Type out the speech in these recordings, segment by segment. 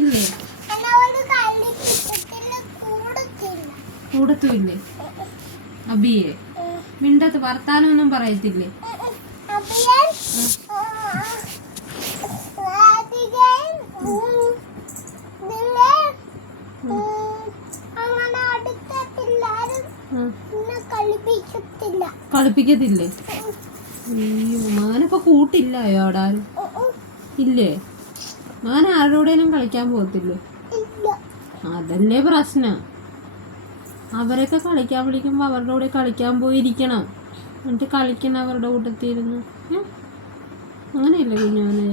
ഇല്ലേ? കൂടത്തുമില്ലേ? അബിയെ മിണ്ടത്ത് വർത്താനൊന്നും പറയത്തില്ലേ? കളിപ്പിക്കത്തില്ലേ? അയ്യോ, മാനപ്പൊ കൂട്ടില്ലായോ അവിടെ? ഇല്ലേ? മാൻ ആരോടേലും കളിക്കാൻ പോകത്തില്ലേ? അതല്ലേ പ്രശ്നം. അവരൊക്കെ കളിക്കാൻ വിളിക്കുമ്പോ അവരുടെ കൂടെ കളിക്കാൻ പോയിരിക്കണം. എന്നിട്ട് കളിക്കണം അവരുടെ കൂട്ടത്തിരുന്ന്. അങ്ങനെയല്ലേ കുഞ്ഞോനെ?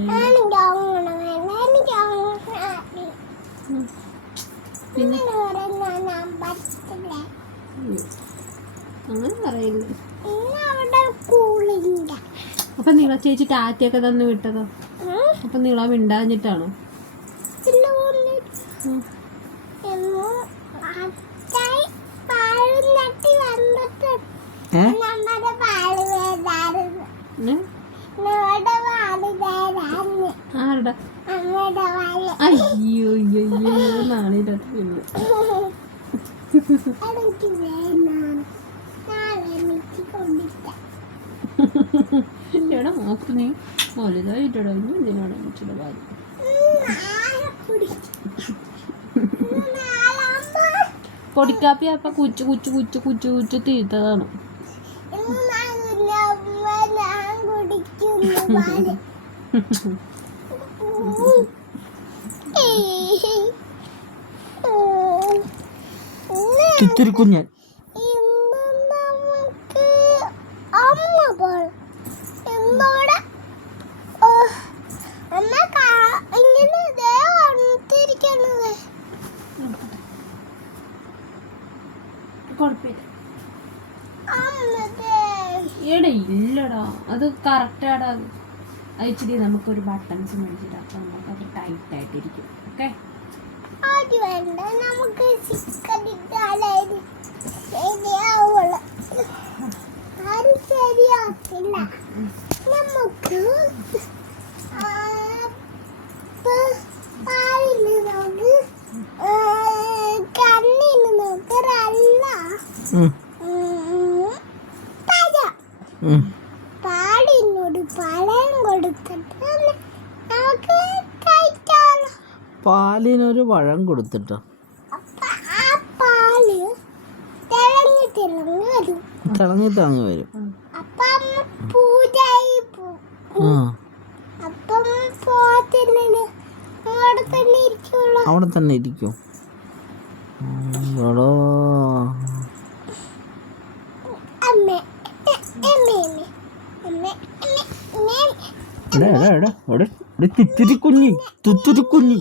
പിന്നെ അങ്ങനെ പറയില്ല. അപ്പൊ നിങ്ങളെ ചേച്ചി ടാറ്റയൊക്കെ തന്നു വിട്ടതോ? അപ്പൊ നിങ്ങളെ മിണ്ടാഞ്ഞിട്ടാണോ? ആരുടെ? അയ്യോ അയ്യോ നാളിടത്തില്ല. എടാ നോക്ക്, നീ വലുതായിട്ടടാ. ഇനി എന്തിനാണ് അമ്മച്ചിയുടെ കാര്യം? പൊടിക്കാപ്പി അപ്പൊ കുച്ചു കുച്ചു കുച്ചു കുച്ചു കുച്ചു തീർത്തതാണ്. കുഞ്ഞൻ എടാ ഇല്ലടാ, അത് കറക്റ്റാടാ. അയച്ചിട്ട് നമുക്കൊരു ബട്ടൺസ് മേടിച്ചിട്ട് അപ്പൊ നമുക്കത് ടൈറ്റ് ആയിട്ടിരിക്കും. ഓക്കെ, പാലിനൊരു പഴം കൊടുത്തിട്ടോ. തിളങ്ങി തിളങ്ങി വരും. അവിടെ തന്നെ ഇരിക്കും. തുത്തിരി കുഞ്ഞി.